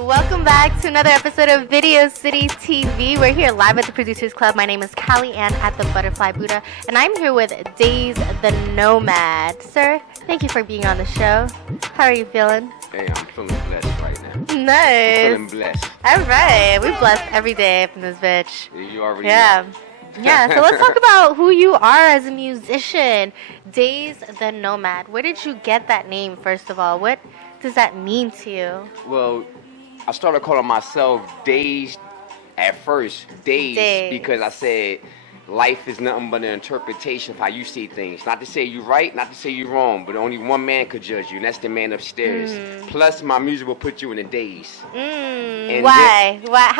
Welcome back to another episode of Video City TV. We're here live at the Producers Club. My name is Callie Ann at the Butterfly Buddha, and I'm here with Daze The Nomad. Sir, thank you for being on the show. How are you feeling? Hey, I'm feeling blessed right now. Nice. I'm feeling blessed. All right. We blessed every day from this bitch. You already know. Yeah, so let's talk about who you are as a musician. Daze The Nomad. Where did you get that name, first of all? What does that mean to you? Well, I started calling myself Daze at first. Daze. Because I said life is nothing but an interpretation of how you see things. Not to say you're right, not to say you're wrong, but only one man could judge you, and that's the man upstairs. Plus, my music will put you in a daze. Why? Why?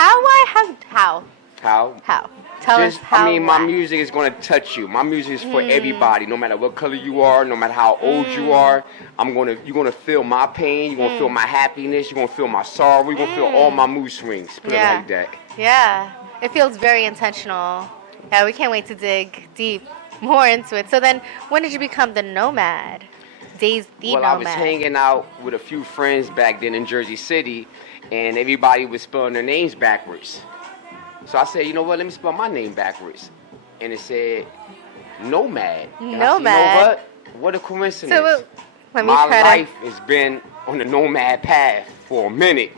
How? How? Tell us how. I mean, my music is going to touch you. My music is for everybody, no matter what color you are, no matter how old you are. You're gonna feel my pain. You're gonna feel my happiness. You're gonna feel my sorrow. You're gonna feel all my mood swings. Put it like that. Yeah, it feels very intentional. Yeah, we can't wait to dig deep more into it. So then, when did you become the Nomad? Daze The Nomad. Well, I was hanging out with a few friends back then in Jersey City, and everybody was spelling their names backwards. So I said, you know what, let me spell my name backwards. And it said, Nomad. And Nomad. I said, you know what? What a coincidence. So, let me my try life has been on the nomad path for a minute.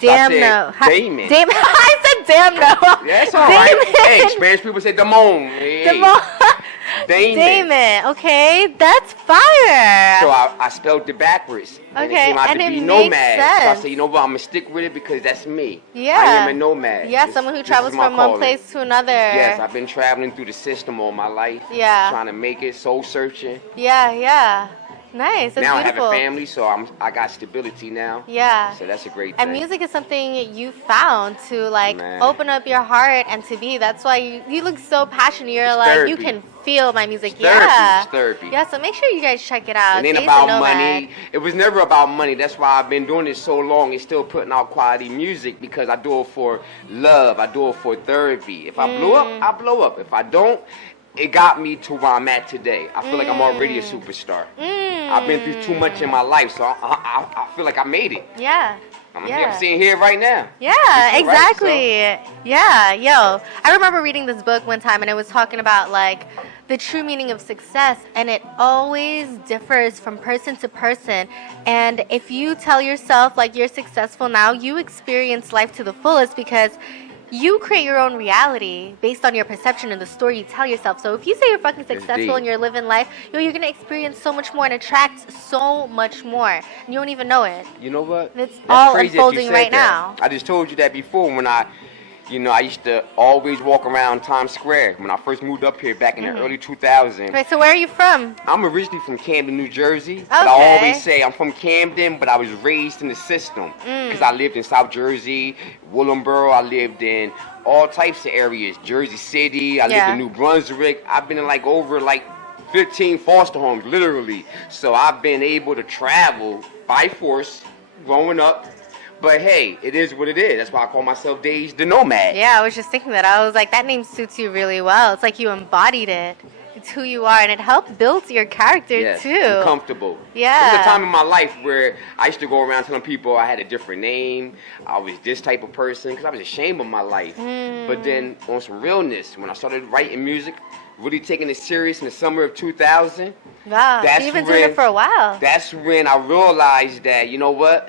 Damn so no. Damon. I said damn no. Yeah, that's all right. Hey, Spanish people say Damon. Hey. Damon. Okay, that's fire. So I spelled it backwards. And okay, it came out and to it be makes Nomad. sense. So I said, you know what, I'm going to stick with it because that's me. Yeah. I am a nomad. Yeah, someone who travels from one place to another. Yes, I've been traveling through the system all my life. Yeah. Trying to make it, soul searching. Yeah. Nice. That's now beautiful. I have a family, so I got stability now. Yeah. So that's a great thing. And music is something you found to open up your heart and to be. That's why you look so passionate. You're therapy. You can feel my music. It's therapy. Yeah, so make sure you guys check it out. It ain't about money. It was never about money. That's why I've been doing it so long and still putting out quality music because I do it for love. I do it for therapy. If I blow up, I blow up. If I don't, it got me to where I'm at today. I feel like I'm already a superstar. I've been through too much in my life, so I feel like I made it. Yeah. I'm sitting here right now. Yeah, exactly. Right, so. Yeah, yo. I remember reading this book one time, and it was talking about, the true meaning of success, and it always differs from person to person. And if you tell yourself, you're successful now, you experience life to the fullest because you create your own reality based on your perception and the story you tell yourself. So if you say you're fucking successful and you're living life, you're going to experience so much more and attract so much more. And you don't even know it. You know what? It's all unfolding right now. I just told you that before when I used to always walk around Times Square when I first moved up here back in the early 2000s. Right, so where are you from? I'm originally from Camden, New Jersey. Okay. But I always say I'm from Camden, but I was raised in the system. Because I lived in South Jersey, Willenboro, I lived in all types of areas. Jersey City, I lived in New Brunswick. I've been in over 15 foster homes, literally. So I've been able to travel by force growing up. But hey, it is what it is. That's why I call myself Daze The Nomad. Yeah, I was just thinking that. I was like, that name suits you really well. It's like you embodied it. It's who you are, and it helped build your character too. I'm comfortable. Yeah. There was a time in my life where I used to go around telling people I had a different name. I was this type of person because I was ashamed of my life. But then on some realness, when I started writing music, really taking it serious in the summer of 2000. Wow, so you've been doing it for a while. That's when I realized that, you know what?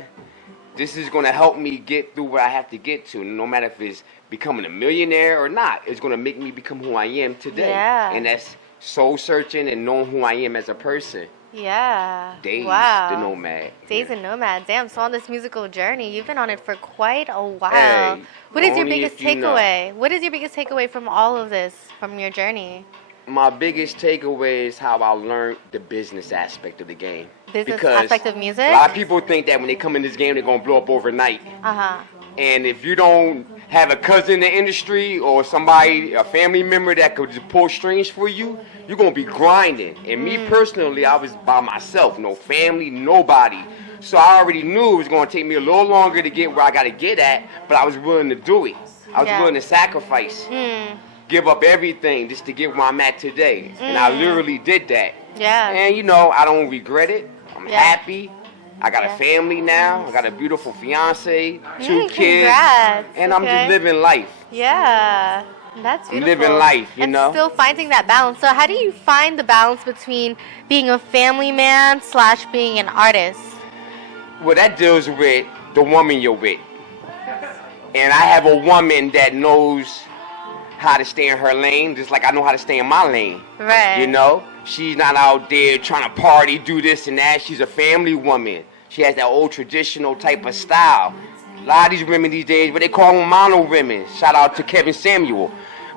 This is going to help me get through where I have to get to. No matter if it's becoming a millionaire or not, it's going to make me become who I am today. Yeah. And that's soul searching and knowing who I am as a person. Yeah. Daze The Nomad. Daze The Nomad. Damn, so on this musical journey, you've been on it for quite a while. Hey, what is your biggest takeaway? What is your biggest takeaway from all of this, from your journey? My biggest takeaway is how I learned the business aspect of the game. Business aspect of music? A lot of people think that when they come in this game, they're going to blow up overnight. And if you don't have a cousin in the industry or somebody, a family member that could just pull strings for you, you're going to be grinding. And me personally, I was by myself. No family, nobody. So I already knew it was going to take me a little longer to get where I got to get at, but I was willing to do it. I was willing to sacrifice. Give up everything just to get where I'm at today. And I literally did that. Yeah. And, I don't regret it. I'm happy. I got a family now. I got a beautiful fiance, 2 kids, Congrats. and I'm just living life. Yeah, that's beautiful. I'm living life, you know. Still finding that balance. So how do you find the balance between being a family man / being an artist? Well, that deals with the woman you're with. And I have a woman that knows how to stay in her lane, just like I know how to stay in my lane. Right. You know? She's not out there trying to party, do this and that. She's a family woman. She has that old traditional type of style. A lot of these women these days, what they call them mono women. Shout out to Kevin Samuel.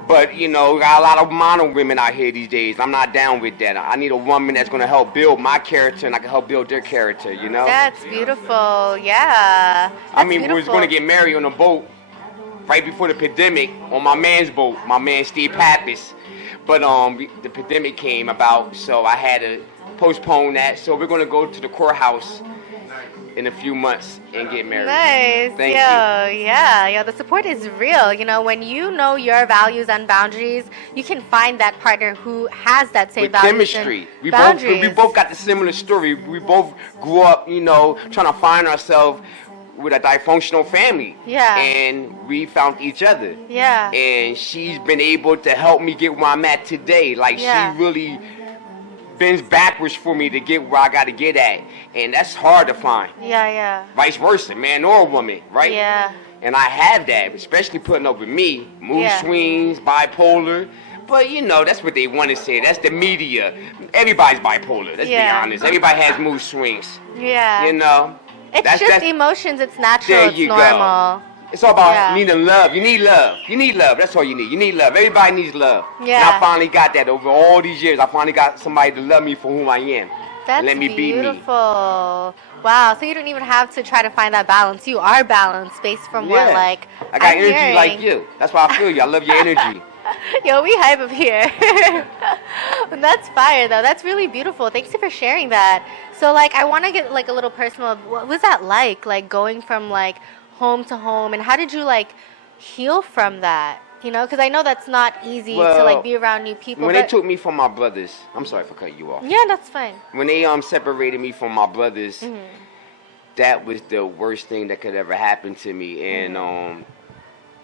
But, you know, got a lot of mono women out here these days. I'm not down with that. I need a woman that's going to help build my character, and I can help build their character, you know? That's beautiful. Yeah. I mean, we was going to get married on a boat right before the pandemic on my man's boat, my man Steve Pappas. But the pandemic came about, so I had to postpone that. So we're going to go to the courthouse in a few months and get married. Nice. Thank you. Yeah. The support is real. You know, when you know your values and boundaries, you can find that partner who has that same values chemistry. And boundaries. We both got the similar story. We both grew up, you know, trying to find ourselves with a dysfunctional family. Yeah. And we found each other. Yeah. And she's been able to help me get where I'm at today. Like, she really bends backwards for me to get where I got to get at. And that's hard to find. Yeah. Vice versa, man or woman, right? Yeah. And I have that, especially putting up with me. Mood swings, bipolar. But, you know, that's what they want to say. That's the media. Everybody's bipolar, let's be honest. Everybody has mood swings. Yeah. You know? It's just emotions. It's natural. It's normal. Go. It's all about needing love. You need love. You need love. That's all you need. You need love. Everybody needs love. Yeah. And I finally got that over all these years. I finally got somebody to love me for whom I am. That's let me be me. Beautiful. Wow. So you don't even have to try to find that balance. You are balanced based from what, like, I got energy like you. That's why I feel you. I love your energy. Yo, we hype up here. That's fire, though. That's really beautiful. Thanks for sharing that. So, like, I want to get, like, a little personal. What was that like going from, like, home to home? And how did you, like, heal from that? You know, because I know that's not easy to, like, be around new people. When they took me from my brothers, I'm sorry for cutting you off. Yeah, that's fine. When they separated me from my brothers, that was the worst thing that could ever happen to me. And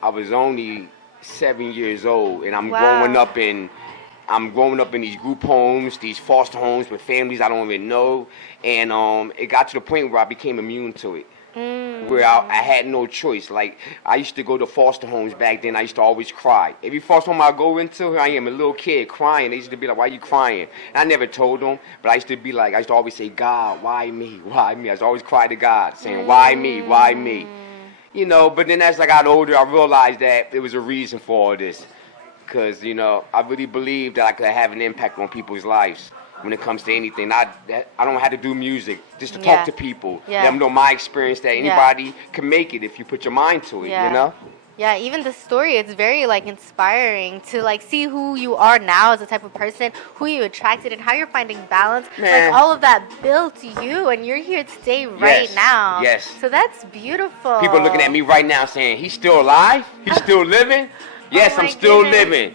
I was only 7 years old, and I'm growing up in these group homes, these foster homes with families I don't even know, and it got to the point where I became immune to it, where I had no choice. Like, I used to go to foster homes back then. I used to always cry. Every foster home I go into, here I am, a little kid crying. They used to be like, "Why are you crying?" And I never told them, but I used to always say, "God, why me? Why me?" I used to always cry to God, saying, "Why me? Why me?" You know, but then as I got older, I realized that there was a reason for all this. Because, you know, I really believe that I could have an impact on people's lives when it comes to anything. I don't have to do music, just to talk to people. Let them know my experience, that anybody can make it if you put your mind to it, you know? Yeah, even the story, it's very, like, inspiring to, like, see who you are now as a type of person, who you attracted, and how you're finding balance. Man. Like, all of that built you, and you're here today right now. Yes. So that's beautiful. People looking at me right now saying, "He's still alive? He's still living?" Yes, I'm still living.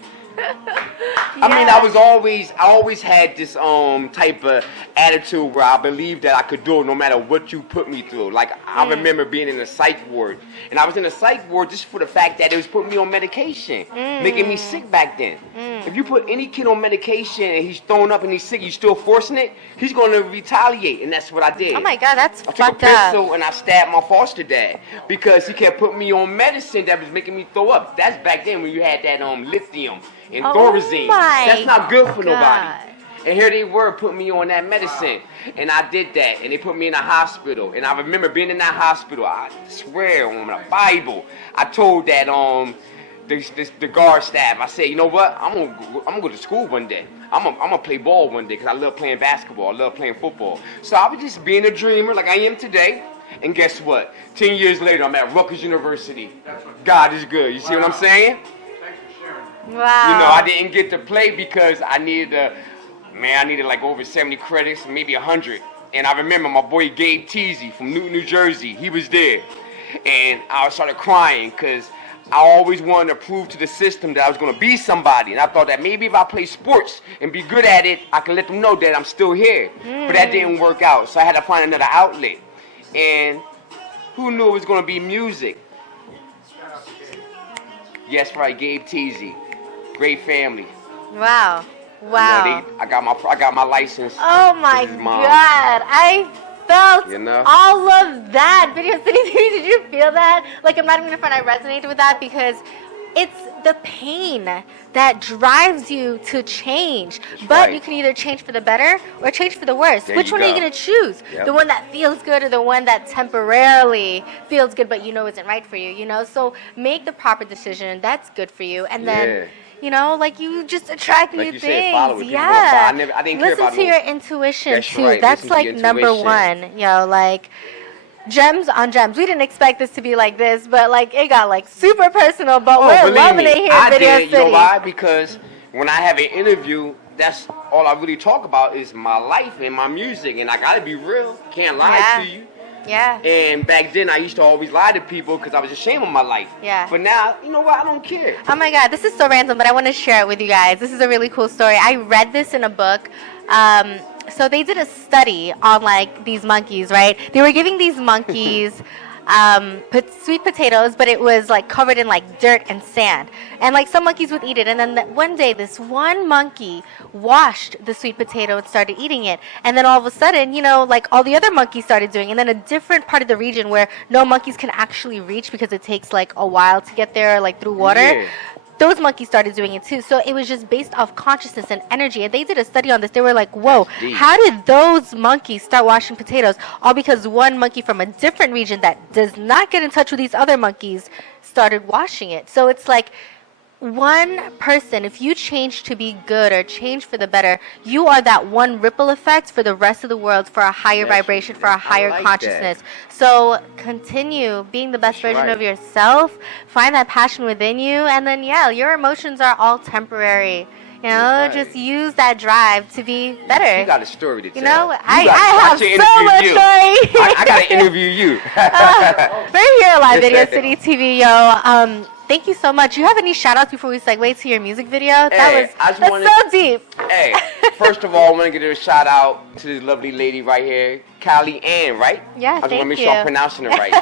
I mean, I always had this type of attitude where I believed that I could do it no matter what you put me through. Like, I remember being in a psych ward, and I was in a psych ward just for the fact that it was putting me on medication, making me sick back then. If you put any kid on medication and he's thrown up and he's sick, you still forcing it, he's going to retaliate, and that's what I did. Oh my God, that's I fucked took a up. pistol and I stabbed my foster dad because he kept putting me on medicine that was making me throw up. That's back then when you had that lithium and Thorazine. That's not good for nobody. And here they were putting me on that medicine, and I did that, and they put me in a hospital. And I remember being in that hospital. I swear on the Bible, I told that the guard staff, I said, "You know what? I'm gonna go to school one day. I'm gonna play ball one day because I love playing basketball. I love playing football." So I was just being a dreamer like I am today. And guess what? 10 years later, I'm at Rutgers University. God is good. You see what I'm saying? Wow. You know, I didn't get to play because I needed like over 70 credits, maybe 100. And I remember my boy Gabe Teasy from Newton, New Jersey. He was there. And I started crying because I always wanted to prove to the system that I was going to be somebody. And I thought that maybe if I play sports and be good at it, I can let them know that I'm still here. But that didn't work out. So I had to find another outlet. And who knew it was gonna be music? Yes, right, Gabe Teasy. Great family. Wow. Wow. You know, I got my license. Oh my God. I felt all of that. Video City TV, did you feel that? Like, I'm not even gonna find I resonated with that because it's the pain that drives you to change. But you can either change for the better or change for the worse. Which one are you going to choose? Yep. The one that feels good or the one that temporarily feels good but you know isn't right for you, you know? So make the proper decision that's good for you. And then, you know, like you just attract new things. Said, follow it. I didn't care about to your intuition that's too. Right. That's like number one. You know, like gems on gems. We didn't expect this to be like this, but like it got like super personal. But we're loving it here in Video City. You know why? Because when I have an interview, that's all I really talk about is my life and my music, and I gotta be real. Can't lie to you. Yeah. And back then, I used to always lie to people because I was ashamed of my life. Yeah. But now, you know what? I don't care. Oh my God, this is so random, but I want to share it with you guys. This is a really cool story. I read this in a book. So they did a study on like these monkeys, right? They were giving these monkeys sweet potatoes, but it was like covered in like dirt and sand. And like some monkeys would eat it. And then one day, this one monkey washed the sweet potato and started eating it. And then all of a sudden, you know, like all the other monkeys started doing. And then a different part of the region where no monkeys can actually reach because it takes like a while to get there, like through water. Yeah. Those monkeys started doing it too. So it was just based off consciousness and energy. And they did a study on this. They were like, whoa, how did those monkeys start washing potatoes? All because one monkey from a different region that does not get in touch with these other monkeys started washing it. So it's like one person, if you change to be good or change for the better, you are that one ripple effect for the rest of the world, for a higher vibration, for a higher consciousness. So continue being the best version of yourself, find that passion within you, and then your emotions are all temporary. You know, just use that drive to be better. You got a story to tell. You know, I have so much story. I got to interview you. We're here at Live Video City TV, yo. Thank you so much. You have any shout outs before we segue to your music video? That's so deep. Hey, first of all, I want to give a shout out to this lovely lady right here, Callie Ann, right? Yeah, I just want to make sure I'm pronouncing it right.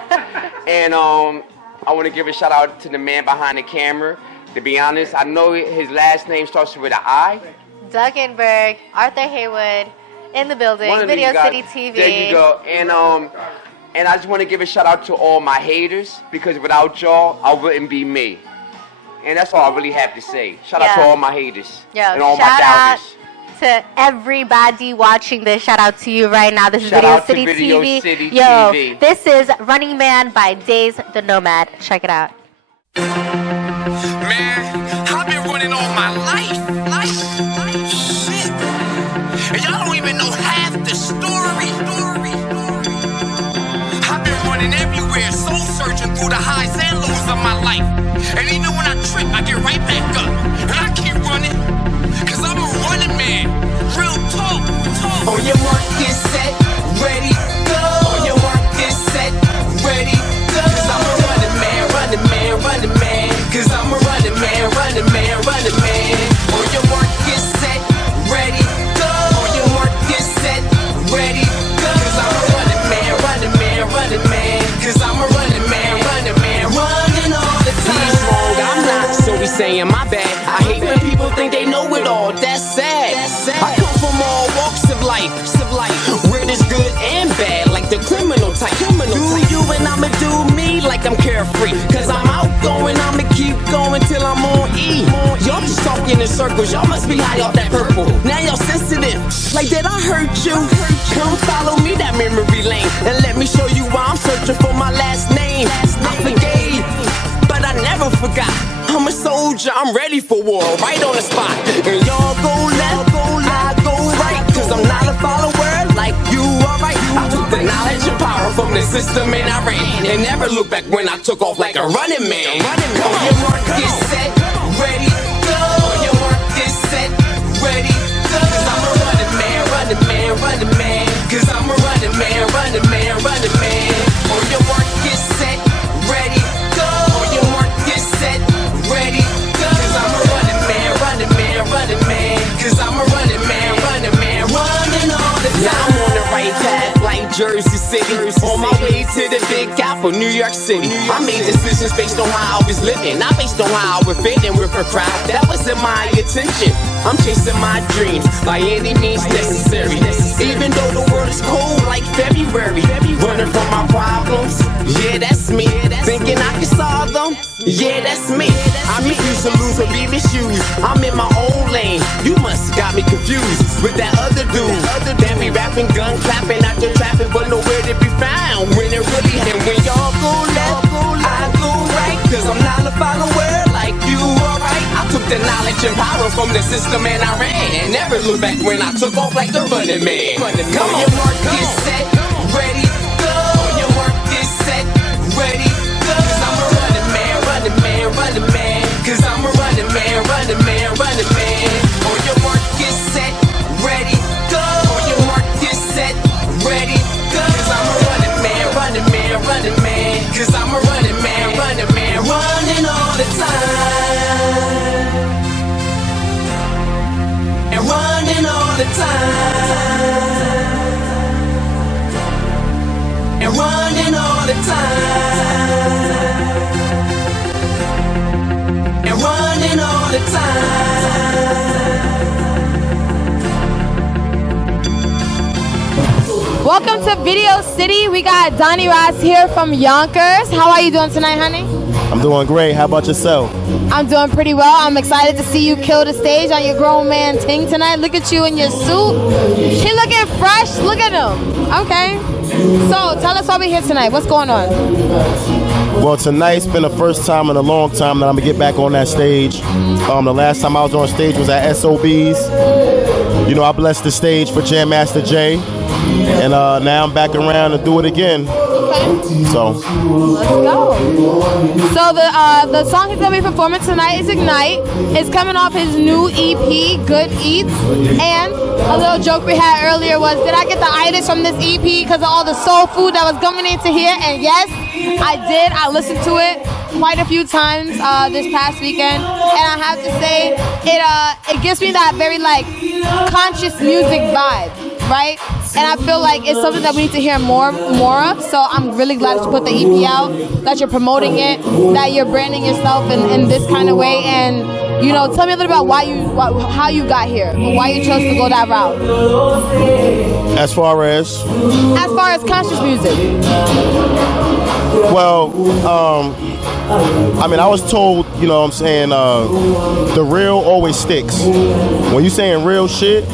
And I want to give a shout out to the man behind the camera. To be honest, I know his last name starts with an I. Duckenberg, Arthur Haywood, in the building, Video City TV. There you go. And I just want to give a shout out to all my haters, because without y'all, I wouldn't be me. And that's all I really have to say. Shout out to all my haters and all my doubters. To everybody watching this, shout out to you right now. This is Video City TV. Yo, this is Running Man by Daze The Nomad. Check it out. Man, I've been running all my life. Shit. And y'all don't even know half the story. I've been running everywhere, soul searching through the highs and lows of my life. And even when I trip, I get right back up. And I keep running, cause I'm a running man. Real talk. On your mark, get set, ready, go. On your mark, get set, ready, go. Cause I'm a running man. Cause I'm a running man. On your mark, get set, ready, go. On your mark, get set, ready, go. Cause I'm a running man. Cause I'm a running man. Running all the time. He's wrong, I'm not, so he's saying my bad. I hate when people think they know it all, that's sad. I come from all walks of life, where there's good and bad, like the criminal type. Do you and I'ma do me like I'm carefree. Cause I'm outgoing, I'ma keep going till I'm on E. Y'all just talking in circles, y'all must be high off that purple. Now y'all sensitive, like did I hurt you? Come follow me that memory lane, and let me show you why I'm searching for my last name. I forgave, but I never forgot. I'm a soldier, I'm ready for war, right on the spot. And y'all go left, I go right, cause I'm not a follower like you, alright. I took the knowledge and power from the system and I ran, and never looked back when I took off like a running man. On your mark, get set, ready, go. On your mark, get set, ready, go. Cause I'm a running man. Cause I'm a running man. On your mark, get set, ready, go. On your mark, get set, ready, go. Cause I'm a running man. Cause I'm a running man. Running all the time. Now I'm on the right path like Jersey City. On my way Big Apple, New York City. I made decisions based on how I was living, not based on how I would fit in with a crowd. That wasn't my intention. I'm chasing my dreams by any means necessary. Even though the world is cold like February, running from my problems, yeah, that's me. Thinking I can solve them, yeah, that's me. I refuse to lose or be misused. I'm in my own lane. You must got me confused with that other dude. That be rapping, gun clapping out your traffic, but nowhere to be found. When it really happened, when y'all go left, I go right. Cause I'm not a follower like you, alright. I took the knowledge and power from the system and I ran. Never look back when I took off like the running man. Come on, your work is set, ready, go. Your work is set, ready, go. Cause I'm a running man, running man, running man. Cause I'm a running man, running man, running man. Oh, your work is set, ready, go. Oh, your work is set, ready, go. Cause I'm a running man, running man, running man. Cause I'm a running man, running man, running all the time. And running all the time. And running all the time. And running all the time. Welcome to Video City. We got Dony Ros here from Yonkers. How are you doing tonight, honey? I'm doing great. How about yourself? I'm doing pretty well. I'm excited to see you kill the stage on your grown man ting tonight. Look at you in your suit. He looking fresh. Look at him. Okay. So tell us why we're here tonight. What's going on? Well, tonight's been the first time in a long time that I'm gonna get back on that stage. The last time I was on stage was at SOB's. You know, I blessed the stage for Jam Master Jay, and now I'm back around to do it again. Okay. So let's go. So the song he's gonna be performing tonight is Ignite. It's coming off his new EP, Good Eats. And a little joke we had earlier was, did I get the itis from this EP because of all the soul food that was coming into here? And yes, I did. I listened to it quite a few times this past weekend, and I have to say it gives me that very like conscious music vibe, right? And I feel like it's something that we need to hear more of. So I'm really glad that you put the EP out, that you're promoting it, that you're branding yourself in this kind of way. And you know, tell me a little about how you got here, why you chose to go that route. as far as conscious music. Well, I mean, I was told, you know what I'm saying, the real always sticks. When you saying real shit,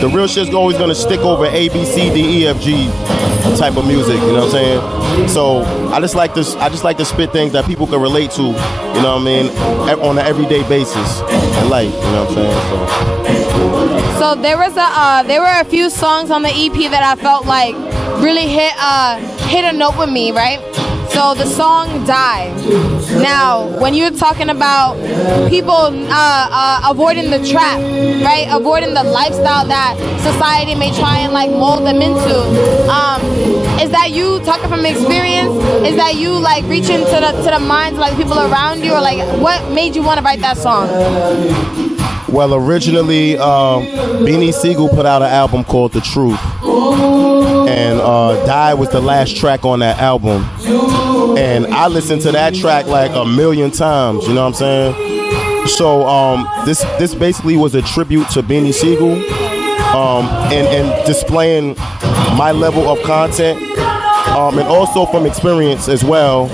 the real shit's always gonna stick over A, B, C, D, E, F, G type of music, you know what I'm saying? So I just like to spit things that people can relate to, you know what I mean, on an everyday basis in life, you know what I'm saying? So there were a few songs on the EP that I felt like really hit a note with me, right? So the song Die. Now, when you're talking about people avoiding the trap, right? Avoiding the lifestyle that society may try and like mold them into, is that you talking from experience? Is that you like reaching to the minds of like people around you, or like what made you want to write that song? Well, originally, Beanie Siegel put out an album called The Truth. And Die was the last track on that album. And I listened to that track like a million times, you know what I'm saying? So this basically was a tribute to Beanie Siegel, and displaying my level of content, and also from experience as well.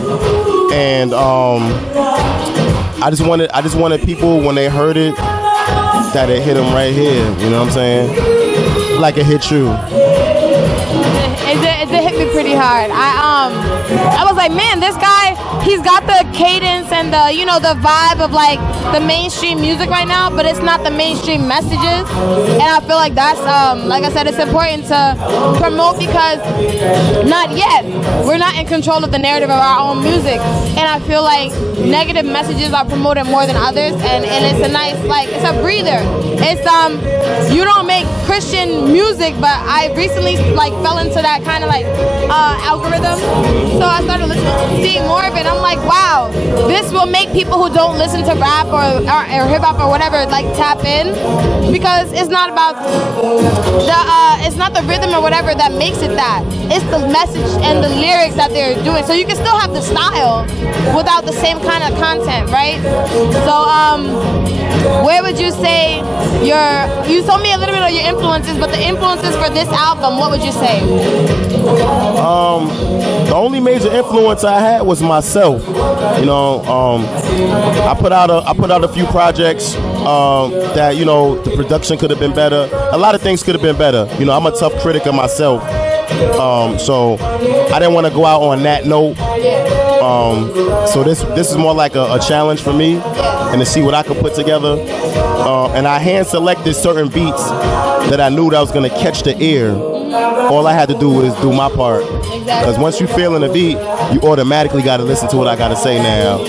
And I just wanted people, when they heard it, that it hit them right here, you know what I'm saying? Like it hit you. It hit me pretty hard. I was like, man, this guy, he's got the cadence and the, you know, the vibe of like the mainstream music right now, but it's not the mainstream messages. And I feel like that's, like I said, it's important to promote, because not yet, we're not in control of the narrative of our own music. And I feel like negative messages are promoted more than others, and it's a nice, like, it's a breather. It's, you don't make Christian music, but I recently like fell into that kind of like algorithm. So I started listening, seeing more of it. I'm like, wow, this will make people who don't listen to rap or hip hop or whatever like tap in, because it's not about it's not the rhythm or whatever that makes it that. It's the message and the lyrics that they're doing. So you can still have the style without the same kind of content, right? So where would you say you told me a little bit of your influences, but the influences for this album, what would you say? The only major influence I had was myself. You know, I put out a few projects that, you know, the production could have been better. A lot of things could have been better. You know, I'm a tough critic of myself. So I didn't want to go out on that note. So this is more like a challenge for me, and to see what I could put together. And I hand selected certain beats that I knew that was gonna catch the ear. All I had to do was do my part. Because once you feel in the beat, you automatically got to listen to what I got to say now.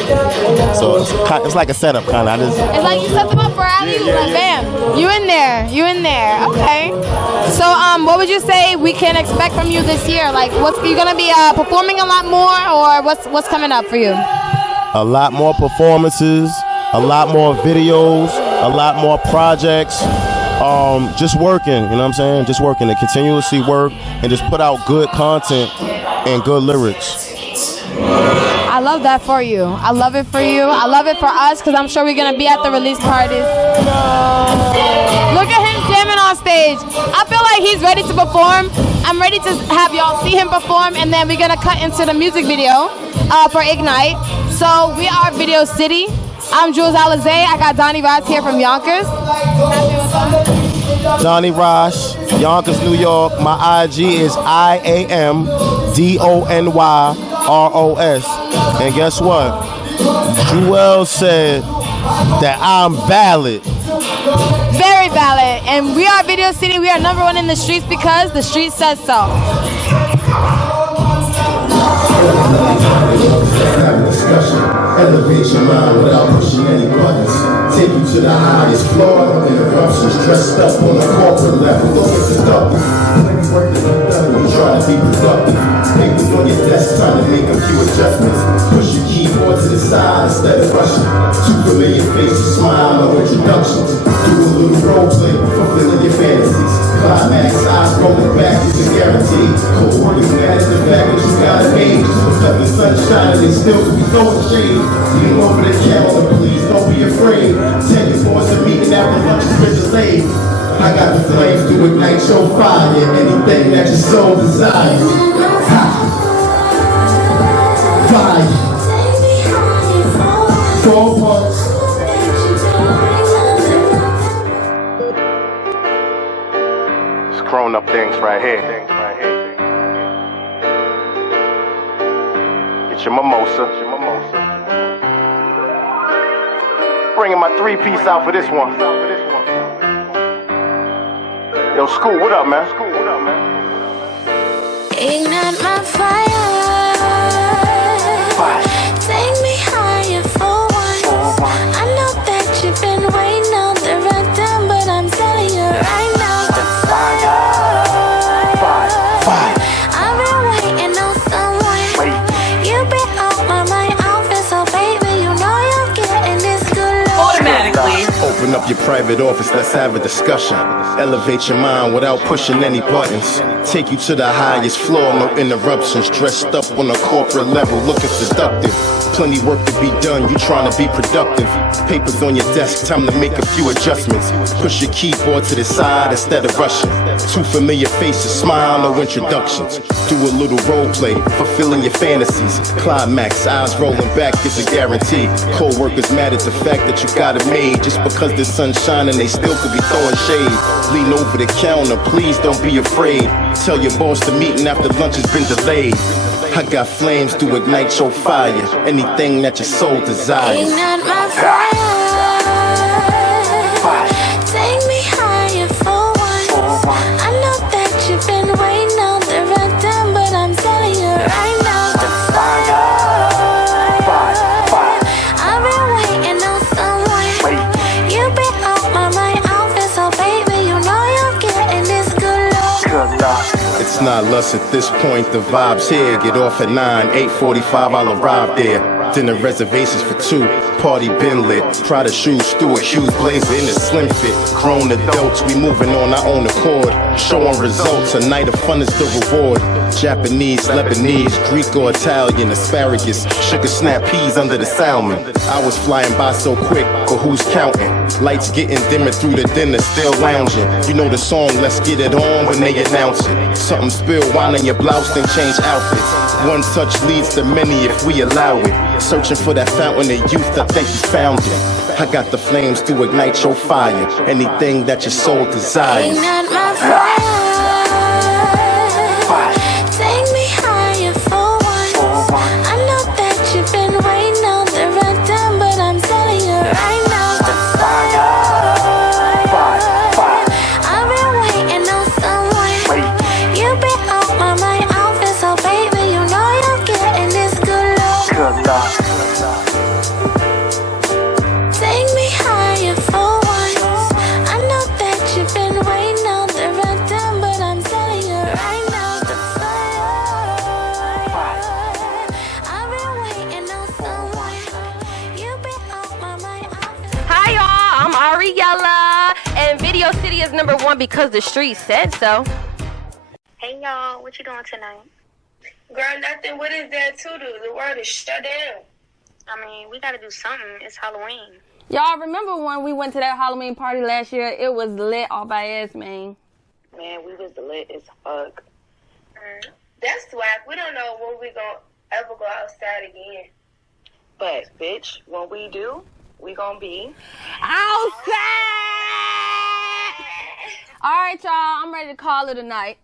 So it's like a setup kind of. It's like you set them up for Alize, like bam, you in there. Okay. So what would you say we can expect from you this year? Like, you gonna be performing a lot more, or what's coming up for you? A lot more performances, a lot more videos, a lot more projects. Just working, you know what I'm saying? Just working to continuously work and just put out good content and good lyrics. I love that for you. I love it for you. I love it for us, because I'm sure we're going to be at the release parties. Look at him jamming on stage. I feel like he's ready to perform. I'm ready to have y'all see him perform, and then we're going to cut into the music video for Ignite. So we are Video City. I'm Jewelz Alize. I got Dony Ros here from Yonkers. Dony Ros, Yonkers, New York. My IG is IAMDONYROS. And guess what? Jewelz said that I'm valid. Very valid. And we are Video City. We are #1 in the streets because the street says so. Have a discussion, elevate your mind without pushing any buttons. Take you to the highest floor, interruptions dressed up on a corporate level. Looking seductive, plenty work to be done. You try to be productive. Papers on your desk, time to make a few adjustments. Push your keyboard to the side instead of rushing. Two familiar faces, smile, no introductions. Do a little role play, fulfilling your fantasies. Climax, eyes rolling back is a guarantee. Cold work is mad at the fact that you got an age. Let the sun shine and they still be throwing shade. Lean over the counter, please don't be afraid. Tell your boys the meeting after lunch has been delayed. I got the flames to ignite your fire. Anything that your soul desires. Fire. 4 parts. It's grown up things right here. Get your mimosa. Bringing my 3-piece out for this one. Yo, School, what up, man? Ignite my fire. Take me higher for once. I know that you've been waiting on the right time, but I'm telling you right now, the fire. I've been waiting on someone. You've been on my mind often, so baby, you know you're getting this good love. Automatically. Open up your private office, let's have a discussion. Elevate your mind without pushing any buttons. Take you to the highest floor, no interruptions. Dressed up on a corporate level, looking seductive. Plenty work to be done, you trying to be productive. Papers on your desk, time to make a few adjustments. Push your keyboard to the side instead of rushing. Two familiar faces, smile, no introductions. Do a little role play, fulfilling your fantasies. Climax, eyes rolling back is a guarantee. Co-workers mad at the fact that you got it made. Just because the sun's shining, they still could be throwing shade. Lean over the counter, please don't be afraid. Tell your boss the meeting after lunch has been delayed. I got flames to ignite your fire. Anything that your soul desires. Ignite my fire. Take me higher for once. I know that you've been waiting on the right time, but I'm telling you right now, the fire. I've been waiting on someone. You've been on my mind often, so baby, you know you're getting this good love. It's not lust at this point, the vibe's here. Get off at 9, 8:45, I'll arrive there. Dinner reservations for two, party been lit. Prada shoes, Stuart Hughes blazer in a slim fit. Grown adults, we moving on our own accord. Showing results, a night of fun is the reward. Japanese, Lebanese, Greek or Italian, asparagus, sugar snap peas under the salmon. I was flying by so quick, but who's counting? Lights getting dimmer through the dinner, still lounging. You know the song, let's get it on when they announce it. Something spill, wine on your blouse, then change outfits. One touch leads to many if we allow it. Searching for that fountain of youth, I think you found it. I got the flames to ignite your fire. Anything that your soul desires. Ignite my fire. Take me higher for once. I know that you've been waiting on the right time, but I'm telling you right now, the fire. I've been waiting on someone. You've been on my mind, outfit, so baby, you know you're getting this good love. Take me higher for once. I know that you've been waiting on the right time, but I'm telling you right now, the fire. I've been waiting on someone. You've been on my mind. Hi y'all, I'm Ari-Ella, and Video City is #1 because the street said so. Hey y'all, what you doing tonight? Girl, nothing. What is there to do? The word is shut down. I mean, we gotta do something. It's Halloween. Y'all remember when we went to that Halloween party last year? It was lit off by ass, man. Man, we was lit as fuck. That's whack. We don't know when we gonna ever go outside again. But, bitch, when we do, we gonna be outside! All right, y'all, I'm ready to call it a night.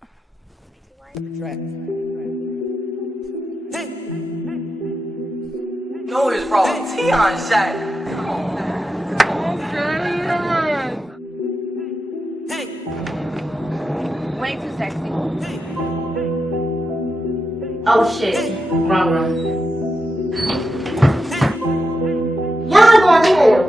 No, it's raw. Tion shot. Way too sexy. Oh shit. Wrong. Y'all going to hell.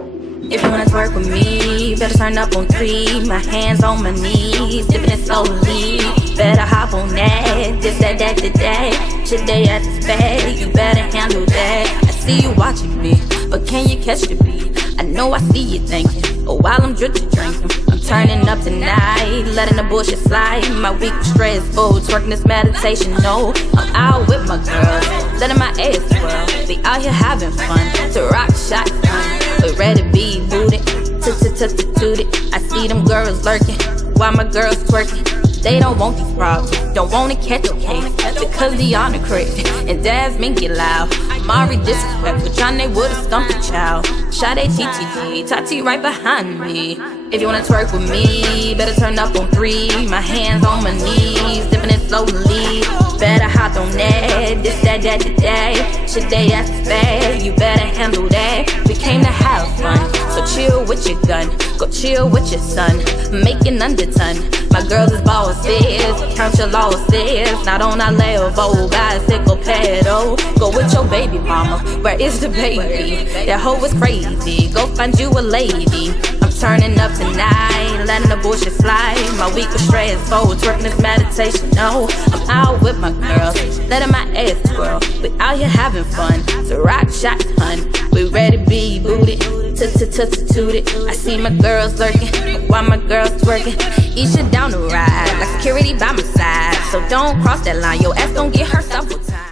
If you wanna twerk with me, better turn up on 3. My hands on my knees, dipping it slowly. Better hop on that, this, that, today. Today at this bag, you better handle that. I see you watching me, but can you catch the beat? I know I see you thinking, but while I'm drinking, I'm turning up tonight, letting the bullshit slide. My week was stressful, twerking this meditation, no. I'm out with my girls, letting my ass swirl. We out here having fun, to rock shotgun. We ready to be booted, tooted. I see them girls lurking, while my girls twerking. They don't want these problems, don't wanna catch a case, because Deanna crazy and Jasmine get loud. Mari disrespectful, Johnny would've stumped a child. Sade TTG, Tati right behind me. If you wanna twerk with me, better turn up on 3. My hands on my knees, dipping it slowly. Better hop on that, this, that, today. Today at the bag, you better handle that. We came to have fun, so chill with your gun. Go chill with your son, make an underton. My girls is bosses, count your losses. Not on our level, guys, sickle pedo. Go with your baby mama, where is the baby? That hoe is crazy, go find you a lady. I'm turning up tonight, letting the bullshit slide. My week was stressful, twerking this meditation, no. I'm out with my girls, letting my ass twirl. We out here having fun, so rock shots, hun. We ready to be booted, tooted. I see my girls lurking, while my girls twerking. Isha down the ride, like security by my side. So don't cross that line, your ass gon' get hurt several times.